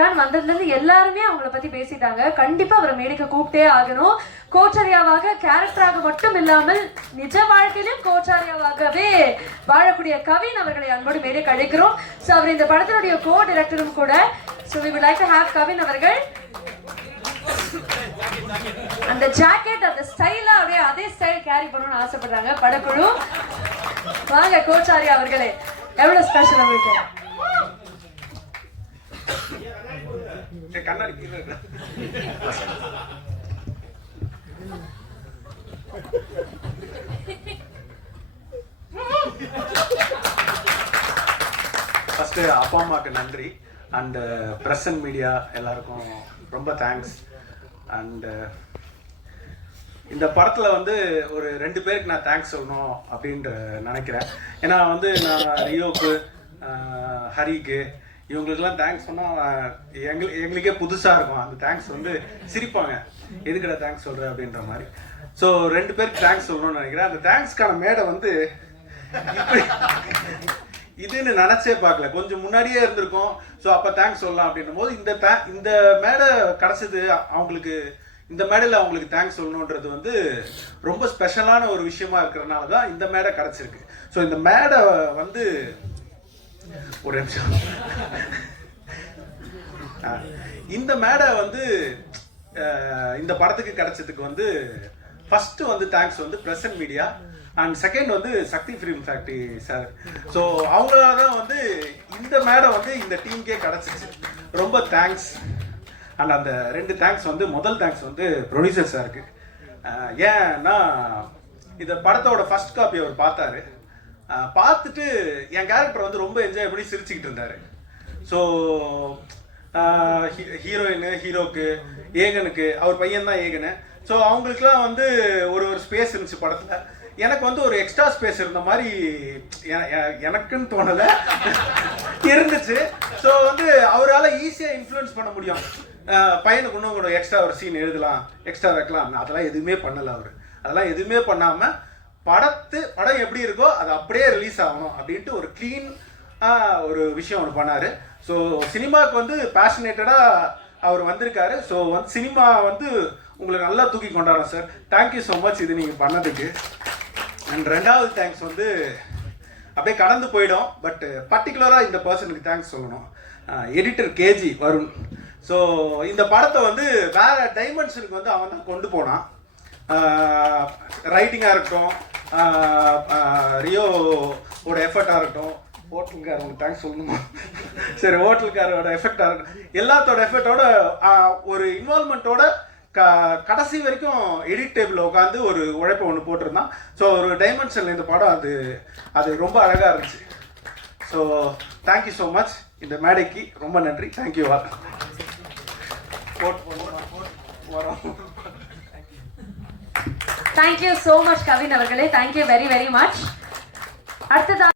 ஓகேன்னு வந்ததுலேருந்து எல்லாருமே அவங்கள பற்றி பேசிட்டாங்க. கண்டிப்பாக அவரை மேடைக்கு கூப்பிட்டே ஆகணும். கோச்சாரியாவாக கேரக்டராக மட்டும் இல்லாமல் நிஜ வாழ்க்கையிலும் கோச்சாரியாவாகவே வாழக்கூடிய கவின் அவர்களை அன்போடு மேடைக்கு அழைக்கிறோம். ஸோ அவர் இந்த படத்தினுடைய கோ டைரக்டரும் கூட. So we would like to have Kavin அவர்கள். அந்த ஜாக்கெட் அந்த ஸ்டைலா அப்படியே அதே ஸ்டைல் கேரி பண்ணணும்னு ஆசைப்படுறாங்க படக்குழு. வாங்க கோச்சாரியா அவர்களே, எவ்வளவு ஸ்பெஷல் உங்களுக்கு. ஃபர்ஸ்ட் அப்பா அம்மாவுக்கு நன்றி அண்ட் பிரஸ் அண்ட் மீடியா எல்லாருக்கும் ரொம்ப தேங்க்ஸ். அண்ட் இந்த படத்தில் வந்து ஒரு 2 பேருக்கு நான் தேங்க்ஸ் சொல்லணும் அப்படின்ற நினைக்கிறேன். ஏன்னா வந்து நான் ரியோக்கு ஹரிக்கு இவங்களுக்கெல்லாம் தேங்க்ஸ் சொன்னால் எங்களுக்கே புதுசாக இருக்கும். அந்த தேங்க்ஸ் வந்து சிரிப்பாங்க, எதுக்கடா தேங்க்ஸ் சொல்கிறேன் அப்படின்ற மாதிரி. ஸோ 2 பேருக்கு தேங்க்ஸ் சொல்லணும்னு நினைக்கிறேன். அந்த தேங்க்ஸ்க்கான மேடை வந்து இப்படி இதுன்னு நினச்சே பார்க்கல, கொஞ்சம் முன்னாடியே இருந்திருக்கோம். ஸோ அப்போ தேங்க்ஸ் சொல்லலாம் அப்படின்னும் போது இந்த மேடை கிடச்சது அவங்களுக்கு. இந்த மேடையில் அவங்களுக்கு தேங்க்ஸ் சொல்லணுன்றது வந்து ரொம்ப ஸ்பெஷலான ஒரு விஷயமா இருக்கிறதுனால தான் இந்த மேடை கிடச்சிருக்கு. ஸோ இந்த மேடை வந்து ஒரு நிமிஷம், இந்த மேடை வந்து இந்த படத்துக்கு கிடைச்சதுக்கு வந்து ஃபர்ஸ்ட் வந்து தேங்க்ஸ் வந்து press and media and second வந்து சக்தி ஃபிலிம் ஃபேக்டரி சார். ஸோ அவங்களால தான் வந்து இந்த மேடை வந்து இந்த டீமுக்கே கிடச்சிச்சு. ரொம்ப தேங்க்ஸ். அண்ட் அந்த 2 தேங்க்ஸ் வந்து முதல் தேங்க்ஸ் வந்து ப்ரொடியூசர் சாருக்கு. ஏன்னா இந்த படத்தோட ஃபர்ஸ்ட் காப்பி அவர் பார்த்தாரு. பார்த்துட்டு என் கேரக்டர் வந்து ரொம்ப என்ஜாய் பண்ணி சிரிச்சுக்கிட்டு இருந்தார். ஸோ ஹீரோயினு ஹீரோக்கு ஏகனுக்கு அவர் பையன் தான் ஏகனு. ஸோ அவங்களுக்குலாம் வந்து ஒரு ஸ்பேஸ் இருந்துச்சு படத்தில். எனக்கு வந்து ஒரு எக்ஸ்ட்ரா ஸ்பேஸ் இருந்த மாதிரி எனக்குன்னு தோணலை, இருந்துச்சு. ஸோ வந்து அவரால் ஈஸியாக இன்ஃப்ளூயன்ஸ் பண்ண முடியும். பையனுக்கு இன்னும் கூட எக்ஸ்ட்ரா ஒரு சீன் எழுதலாம், எக்ஸ்ட்ரா வைக்கலாம். அதெல்லாம் எதுவுமே பண்ணலை அவர். அதெல்லாம் எதுவுமே பண்ணாமல் படம் எப்படி இருக்கோ அது அப்படியே ரிலீஸ் ஆகணும் அப்படின்ட்டு ஒரு க்ளீன் ஒரு விஷயம் ஒன்று பண்ணார். ஸோ சினிமாவுக்கு வந்து பேஷனேட்டடாக அவர் வந்திருக்காரு. ஸோ வந்து சினிமா வந்து உங்களை நல்லா தூக்கி கொண்டாடுறோம் சார். தேங்க்யூ ஸோ மச் இது நீங்கள் பண்ணதுக்கு. அண்ட் 2வது தேங்க்ஸ் வந்து அப்படியே கடந்து போயிடும், பட் பர்டிகுலராக இந்த பர்சனுக்கு தேங்க்ஸ் சொல்லணும். Editor KG Varun. ஸோ இந்த படத்தை வந்து வேற டைமென்ஷனுக்கு வந்து அவன் தான் கொண்டு போனான். ரைட்டிங்காக இருக்கட்டும், ரியோவோட எஃபர்ட்டாக இருக்கட்டும், ஹோட்டலுக்காரங்க தேங்க்ஸ் சொல்லணுமா? சரி, ஹோட்டலுக்காரோட எஃபெக்டாக இருக்கட்டும், எல்லாத்தோட எஃபெக்டோட ஒரு இன்வால்மெண்ட்டோட கடைசி வரைக்கும் எடிட் டேபிள் உட்காந்து ஒரு உழைப்பை ஒன்று போட்டிருந்தான். ஸோ ஒரு டைமென்ஷனில் இந்த படம் அது ரொம்ப அழகாக இருந்துச்சு. So thank you so much. இந்த மேடைக்கு ரொம்ப நன்றி. Thank you. Thank you so much Kavin அவர்களே. Thank you very very much. அடுத்ததான்